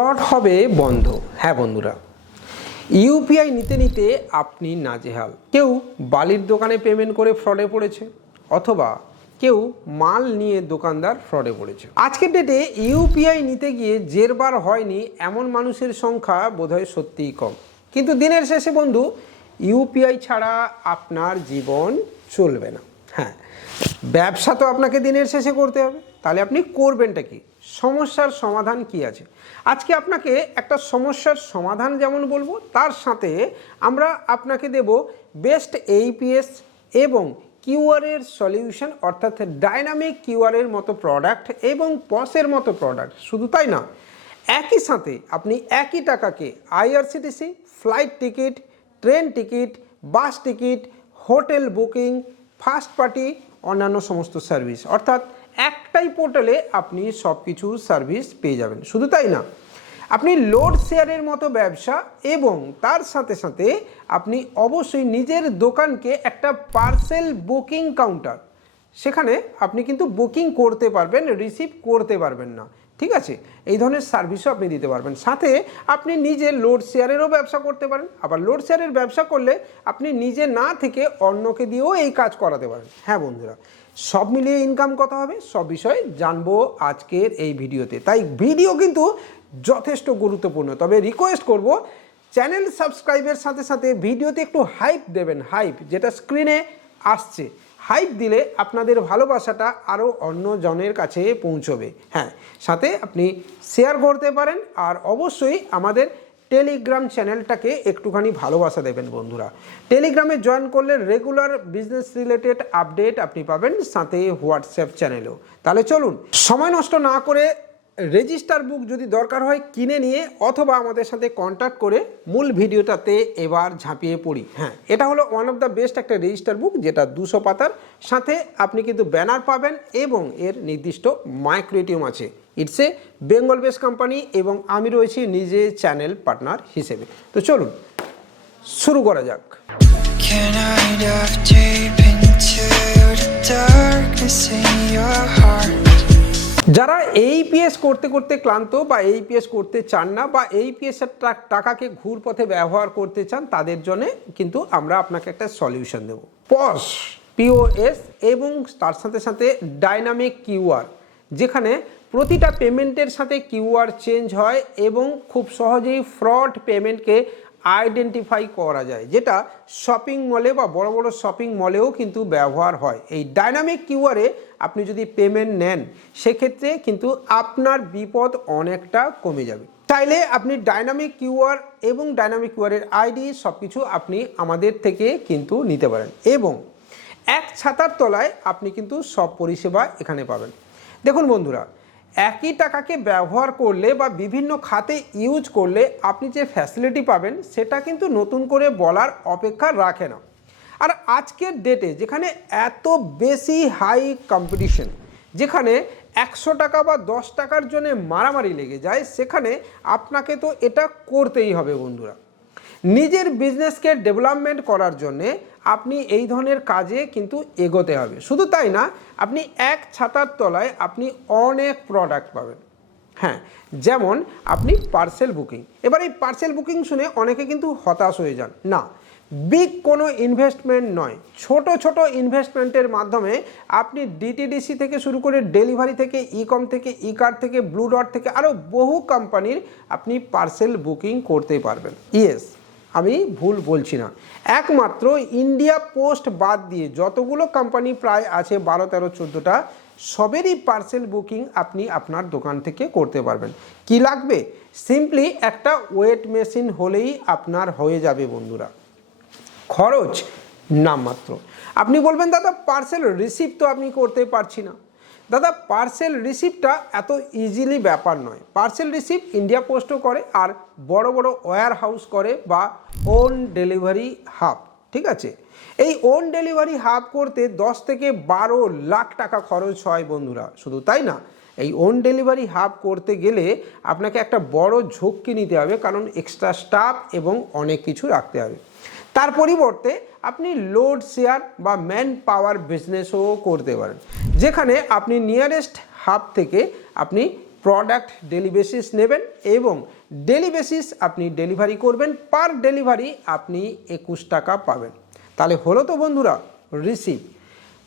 Fraud হবে বন্ধ। হ্যাঁ বন্ধুরা, ইউপিআই নিতে নিতে আপনি নাজেহাল। কেউ বালির দোকানে পেমেন্ট করে ফ্রডে পড়েছে, অথবা কেউ মাল নিয়ে দোকানদার ফ্রডে পড়েছে। আজকের ডেটে ইউপিআই নিতে গিয়ে জেরবার হয়নি এমন মানুষের সংখ্যা বোধহয় সত্যিই কম। কিন্তু দিনের শেষে বন্ধু, ইউপিআই ছাড়া আপনার জীবন চলবে না। হ্যাঁ ব্যবসা তো আপনাকে দিনের শেষে করতে হবে। তাহলে আপনি করবেনটা কি? সমস্যার সমাধান কি আছে? আজকে আপনাকে একটা সমস্যার সমাধান যেমন বলব, তার সাথে আমরা আপনাকে দেব বেস্ট এইপিএস এবং কিউআরের সলিউশন অর্থাৎ ডাইনামিক কিউআরের মতো প্রোডাক্ট এবং পসের মতো প্রোডাক্ট শুধু তাই না, একই সাথে আপনি একই টাকাকে IRCTC flight ticket train ticket bus ticket hotel booking first party অন্যান্য সমস্ত সার্ভিস অর্থাৎ একটাই পোর্টালে আপনি সব কিছু সার্ভিস পেয়ে যাবেন। শুধু তাই না, আপনি লোড শেয়ারের মতো ব্যবসা এবং তার সাথে সাথে আপনি অবশ্যই নিজের দোকানকে একটা পার্সেল বুকিং কাউন্টার। সেখানে আপনি কিন্তু বুকিং করতে পারবেন, রিসিভ করতে পারবেন না। ঠিক আছে? এই ধরনের সার্ভিসও আপনি দিতে পারবেন। সাথে আপনি নিজে লোড শেয়ারেরও ব্যবসা করতে পারেন। আবার লোড শেয়ারের ব্যবসা করলে আপনি নিজে না থেকে অন্যকে দিয়েও এই কাজ করাতে পারেন। হ্যাঁ বন্ধুরা, সব মিলিয়ে ইনকাম কত হবে? সব বিষয়ে জানব আজকের এই ভিডিওতে। তাই ভিডিও কিন্তু যথেষ্ট গুরুত্বপূর্ণ। তবে রিকোয়েস্ট করব চ্যানেল সাবস্ক্রাইবের সাথে সাথে ভিডিওতে একটু হাইপ দেবেন। হাইপ যেটা স্ক্রিনে আসছে। হাইপ দিলে আপনাদের ভালোবাসাটা আরও অন্য জনের কাছে পৌঁছবে। হ্যাঁ সাথে আপনি শেয়ার করতে পারেন আর অবশ্যই আমাদের টেলিগ্রাম চ্যানেলটাকে একটুখানি ভালোবাসা দেবেন বন্ধুরা। টেলিগ্রামে জয়েন করলে রেগুলার বিজনেস রিলেটেড আপডেট আপনি পাবেন, সাথে হোয়াটসঅ্যাপ চ্যানেলেও তাহলে চলুন, সময় নষ্ট না করে রেজিস্টার বুক যদি দরকার হয় কিনে নিয়ে অথবা আমাদের সাথে কন্ট্যাক্ট করে মূল ভিডিওটাতে এবার ঝাঁপিয়ে পড়ি। হ্যাঁ এটা হলো ওয়ান অফ দ্য বেস্ট একটা রেজিস্টার বুক যেটা দুশো পাতার। সাথে আপনি কিন্তু ব্যানার পাবেন এবং এর নির্দিষ্ট মাইক্রোটিউম আছে। It's a Bengal base company এবং আমি রয়েছি নিজে চ্যানেল পার্টনার হিসেবে। তো চলুন, শুরু করা যাক। Can I dive deep into the darkness in your heart? যারা এইপিএস করতে করতে ক্লান্ত বা এইপিএস করতে চান না বা এইপিএসের টাকাকে ঘুর পথে ব্যবহার করতে চান, তাদের জন্য কিন্তু আমরা আপনাকে একটা সলিউশন দেব। পস পিওএস এবং তার সাথে সাথে ডাইনামিক কিউআর যেখানে প্রতিটা পেমেন্টের সাথে কিউআর চেঞ্জ হয় এবং খুব সহজেই ফ্রড পেমেন্টকে আইডেন্টিফাই করা যায়, যেটা শপিং মলে বা বড় বড় শপিং মলেও কিন্তু ব্যবহার হয়। এই ডাইনামিক কিউআরে আপনি যদি পেমেন্ট নেন, সেক্ষেত্রে কিন্তু আপনার বিপদ অনেকটা কমে যাবে। চাইলে আপনি ডাইনামিক কিউআর এবং ডাইনামিক কিউআরের আইডি সব কিছু আপনি আমাদের থেকে কিন্তু নিতে পারেন এবং এক ছাতার তলায় আপনি কিন্তু সব পরিষেবা এখানে পাবেন। দেখুন বন্ধুরা একই টাকাকে ব্যবহার করলে বা বিভিন্ন খাতে ইউজ করলে আপনি যে ফ্যাসিলিটি পাবেন, সেটা কিন্তু নতুন করে বলার অপেক্ষা রাখে না। আর আজকের ডেটে যেখানে এত বেশি হাই কম্পিটিশন যেখানে একশো টাকা বা দশ টাকার জন্য মারামারি লেগে যায়, সেখানে আপনাকে তো এটা করতেই হবে বন্ধুরা। নিজের বিজনেসকে ডেভেলপমেন্ট করার জন্যে আপনি এই ধরনের কাজে কিন্তু এগোতে হবে। শুধু তাই না, আপনি এক ছাতার তলায় আপনি অনেক প্রোডাক্ট পাবেন। হ্যাঁ যেমন আপনি পার্সেল বুকিং এবার এই পার্সেল বুকিং শুনে অনেকে কিন্তু হতাশ হয়ে যান। না বিগ কোনো ইনভেস্টমেন্ট নয়। ছোট ছোট ইনভেস্টমেন্টের মাধ্যমে আপনি ডিটিডিসি থেকে শুরু করে ডেলিভারি থেকে ই কম থেকে ই কার্ড থেকে ব্লু ডট থেকে আরও বহু কোম্পানির আপনি পার্সেল বুকিং করতে পারবেন। ইয়েস আমি ভুল বলছি না। একমাত্র ইন্ডিয়া পোস্ট বাদ দিয়ে যতগুলো কোম্পানি প্রায় আছে বারো, তেরো, চোদ্দোটা, সবেরই পার্সেল বুকিং আপনি আপনার দোকান থেকে করতে পারবেন। কি লাগবে? সিম্পলি একটা ওয়েট মেশিন হলেই আপনার হয়ে যাবে বন্ধুরা। খরচ নামমাত্র। আপনি বলবেন, দাদা পার্সেল রিসিভ তো আপনি করতে পারছি না। দাদা পার্সেল রিসিভটা এত ইজিলি ব্যাপার নয়। পার্সেল রিসিভ ইন্ডিয়া পোস্টও করে আর বড় বড় ওয়্যার হাউস করে বা ওন ডেলিভারি হাব ঠিক আছে? এই ওন ডেলিভারি হাব করতে দশ থেকে বারো লাখ টাকা খরচ হয় বন্ধুরা, শুধু তাই না? এই ওন ডেলিভারি হাব করতে গেলে আপনাকে একটা বড় ঝক্কি নিতে হবে, কারণ এক্সট্রা স্টাফ এবং অনেক কিছু রাখতে হবে। তার পরিবর্তে আপনি লোড শেয়ার বা ম্যান পাওয়ার বিজনেসও করতে পারেন। যেখানে আপনি নিয়ারেস্ট হাব থেকে আপনি প্রোডাক্ট ডেলি বেসিস নেবেন এবং ডেলি বেসিস আপনি ডেলিভারি করবেন পার ডেলিভারি আপনি একুশ টাকা পাবেন। তাহলে হলো তো বন্ধুরা রিসিভ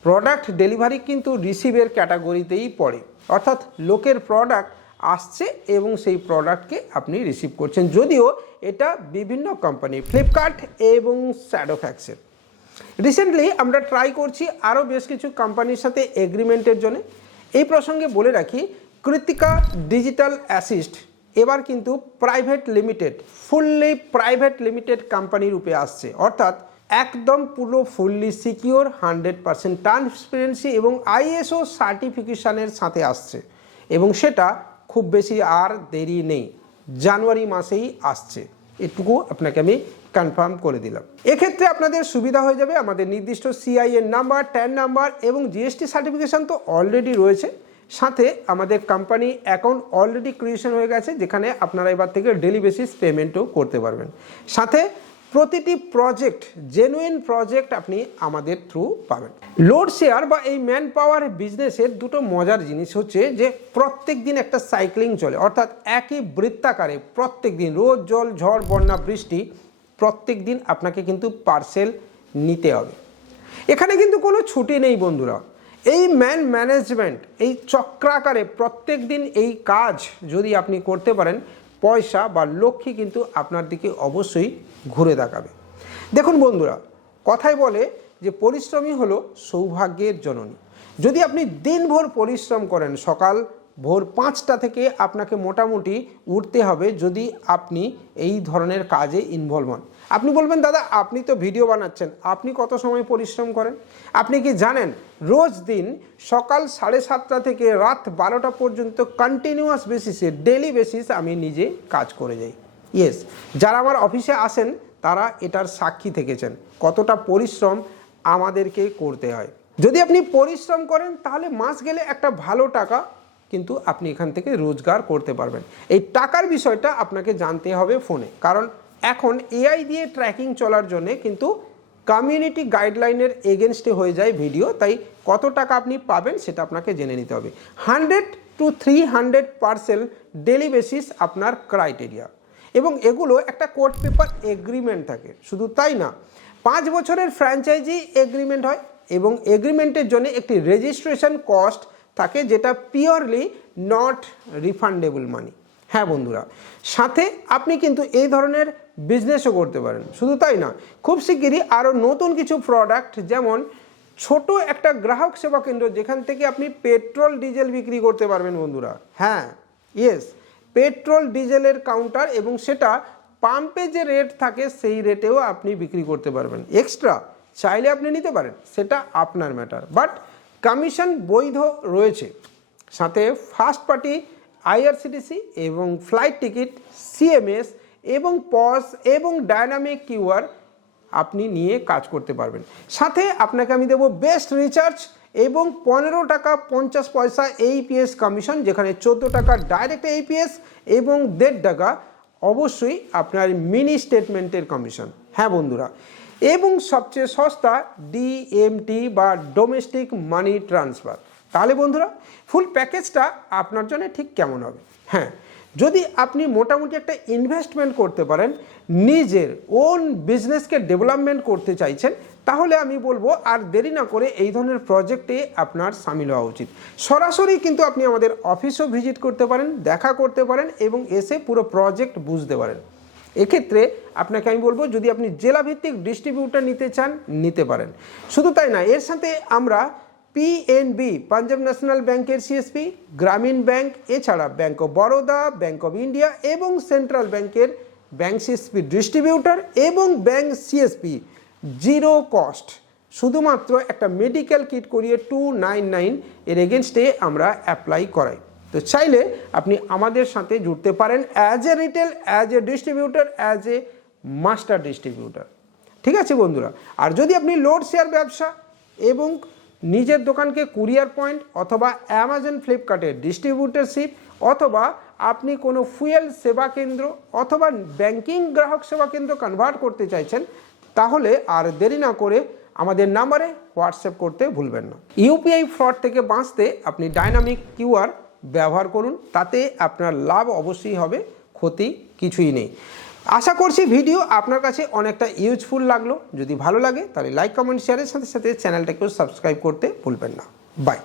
প্রোডাক্ট ডেলিভারি কিন্তু রিসিভের ক্যাটাগরিতেই পড়ে। অর্থাৎ লোকের প্রোডাক্ট আসছে এবং সেই প্রোডাক্টকে আপনি রিসিভ করছেন। যদিও এটা বিভিন্ন কোম্পানি ফ্লিপকার্ট এবং স্যাডোফ্যাক্সের রিসেন্টলি আমরা ট্রাই করছি আরও বেশ কিছু কোম্পানির সাথে এগ্রিমেন্টের জন্য। এই প্রসঙ্গে বলে রাখি কৃতিকা ডিজিটাল অ্যাসিস্ট এবার কিন্তু private limited fully private limited company রূপে আসছে। অর্থাৎ একদম পুরো fully secure hundred percent transparency এবং আইএসও সার্টিফিকেশানের সাথে আসছে। এবং সেটা খুব বেশি আর দেরি নেই জানুয়ারি মাসেই আসছে। এটুকু আপনাকে আমি কনফার্ম করে দিলাম। এক্ষেত্রে আপনাদের সুবিধা হয়ে যাবে আমাদের নির্দিষ্ট সিআইএন নাম্বার ট্যান নাম্বার এবং জিএসটি সার্টিফিকেশান তো অলরেডি রয়েছে। সাথে আমাদের কোম্পানি অ্যাকাউন্ট অলরেডি ক্রিয়েশন হয়ে গেছে, যেখানে আপনারা এবার থেকে ডেলি বেসিস পেমেন্টও করতে পারবেন। সাথে প্রতিটি প্রজেক্ট জেনুইন প্রজেক্ট আপনি আমাদের থ্রু পাবেন। লোড শেয়ার বা এই ম্যান পাওয়ার বিজনেসের দুটো মজার জিনিস হচ্ছে যে প্রত্যেক দিন একটা সাইক্লিং চলে। অর্থাৎ একই বৃত্তাকারে প্রত্যেক দিন রোদ, জল, ঝড়, বন্যা, বৃষ্টি প্রত্যেক দিন আপনাকে কিন্তু পার্সেল নিতে হবে। এখানে কিন্তু কোনো ছুটি নেই বন্ধুরা। এই ম্যান ম্যানেজমেন্ট এই চক্রাকারে প্রত্যেক দিন এই কাজ যদি আপনি করতে পারেন পয়সা বা লক্ষ্মী কিন্তু আপনার দিকে অবশ্যই ঘুরে দেখাবে দেখুন বন্ধুরা, কথায় বলে যে পরিশ্রমই হলো সৌভাগ্যের জননী। যদি আপনি দিনভর পরিশ্রম করেন, সকাল ভোর পাঁচটা থেকে আপনাকে মোটামুটি উঠতে হবে যদি আপনি এই ধরনের কাজে ইনভলভ হন। আপনি বলবেন, দাদা, আপনি তো ভিডিও বানাচ্ছেন, আপনি কত সময় পরিশ্রম করেন? আপনি কি জানেন, রোজ দিন সকাল সাড়ে সাতটা থেকে রাত বারোটা পর্যন্ত কন্টিনিউয়াস বেসিসে ডেলি বেসিস আমি নিজে কাজ করে যাই। ইয়েস যারা আমার অফিসে আসেন, তারা এটার সাক্ষী থেকেছেন, কতটা পরিশ্রম আমাদেরকে করতে হয়। যদি আপনি পরিশ্রম করেন, তাহলে মাস গেলে একটা ভালো টাকা কিন্তু আপনি এখান থেকে রোজগার করতে পারবেন। এই টাকার বিষয়টা আপনাকে জানতে হবে ফোনে। কারণ এখন এআই দিয়ে ট্র্যাকিং চলার জন্য কিন্তু কমিউনিটি গাইডলাইনের এগেনস্টে হয়ে যায় ভিডিও তাই কত টাকা আপনি পাবেন সেটা আপনাকে জেনে নিতে হবে। Hundred to three hundred parcel daily basis আপনার ক্রাইটেরিয়া এবং এগুলো একটা কোর্ট পেপার এগ্রিমেন্ট থাকে। শুধু তাই না, পাঁচ বছরের ফ্র্যাঞ্চাইজি এগ্রিমেন্ট হয় এবং এগ্রিমেন্টের জন্য একটি রেজিস্ট্রেশন কস্ট থাকে যেটা পিওরলি নট রিফান্ডেবল মানি হ্যাঁ বন্ধুরা, সাথে আপনি কিন্তু এই ধরনের বিজনেসও করতে পারেন। শুধু তাই না খুব শিগগিরই আরও নতুন কিছু প্রোডাক্ট যেমন ছোট একটা গ্রাহক সেবা কেন্দ্র যেখান থেকে আপনি পেট্রোল ডিজেল বিক্রি করতে পারবেন বন্ধুরা। হ্যাঁ ইয়েস পেট্রোল ডিজেলের কাউন্টার এবং সেটা পাম্পে যে রেট থাকে সেই রেটেও আপনি বিক্রি করতে পারবেন। এক্সট্রা চাইলে আপনি নিতে পারেন, সেটা আপনার ম্যাটার বাট কমিশন বৈধ রয়েছে। সাথে ফার্স্ট পার্টি, আইআরসিটিসি এবং ফ্লাইট টিকিট, সিএমএস এবং পস এবং ডায়নামিক কিউআর আপনি নিয়ে কাজ করতে পারবেন। সাথে আপনাকে আমি দেবো বেস্ট রিচার্জ এবং পনেরো টাকা পঞ্চাশ পয়সা এইপিএস কমিশন, যেখানে চোদ্দ টাকা ডাইরেক্ট এইপিএস এবং দেড় টাকা অবশ্যই আপনার মিনি স্টেটমেন্টের কমিশন। হ্যাঁ বন্ধুরা এবং সবচেয়ে সস্তা ডিএমটি বা ডোমেস্টিক মানি ট্রান্সফার তাহলে বন্ধুরা ফুল প্যাকেজটা আপনার জন্য ঠিক কেমন হবে? হ্যাঁ যদি আপনি মোটামুটি একটা ইনভেস্টমেন্ট করতে পারেন, নিজের ওন বিজনেসকে ডেভেলপমেন্ট করতে চাইছেন, তাহলে আমি বলব আর দেরি না করে এই ধরনের প্রজেক্টে আপনার সামিল হওয়া উচিত। সরাসরি কিন্তু আপনি আমাদের অফিসও ভিজিট করতে পারেন, দেখা করতে পারেন এবং এসে পুরো প্রজেক্ট বুঝতে পারেন। এক্ষেত্রে আপনাকে আমি বলব, যদি আপনি জেলাভিত্তিক ডিস্ট্রিবিউটার নিতে চান, নিতে পারেন। শুধু তাই না এর সাথে আমরা পিএনবি পাঞ্জাব ন্যাশনাল ব্যাংকের সিএসপি গ্রামীণ ব্যাংক এছাড়া bank of Baroda bank of India এবং সেন্ট্রাল ব্যাংকের ব্যাংক সিএসপি ডিস্ট্রিবিউটার এবং ব্যাংক সিএসপি জিরো কস্ট শুধুমাত্র একটা মেডিকেল কিট করিয়ে টু নাইন নাইন এর এগেনস্টে আমরা অ্যাপ্লাই করাই। তো চাইলে আপনি আমাদের সাথে জুড়তে পারেন as a retail as a distributor as a master distributor ঠিক আছে বন্ধুরা? আর যদি আপনি লোড শেয়ার ব্যবসা এবং নিজের দোকানকে কুরিয়ার পয়েন্ট অথবা অ্যামাজন ফ্লিপকার্টের ডিস্ট্রিবিউটারশিপ অথবা আপনি কোনো ফুয়েল সেবা কেন্দ্র অথবা ব্যাংকিং গ্রাহক সেবা কেন্দ্র কনভার্ট করতে চাইছেন, তাহলে আর দেরি না করে আমাদের নাম্বারে হোয়াটসঅ্যাপ করতে ভুলবেন না। ইউপিআই ফ্রড থেকে বাঁচতে আপনি ডাইনামিক কিউআর ব্যবহার করুন, তাতে আপনার লাভ অবশ্যই হবে, ক্ষতি কিছুই নেই। আশা করছি ভিডিও আপনার কাছে অনেকটা ইউজফুল লাগল। যদি ভালো লাগে, তাহলে লাইক কমেন্ট শেয়ারের সাথে সাথে চ্যানেলটাকেও সাবস্ক্রাইব করতে ভুলবেন না। বাই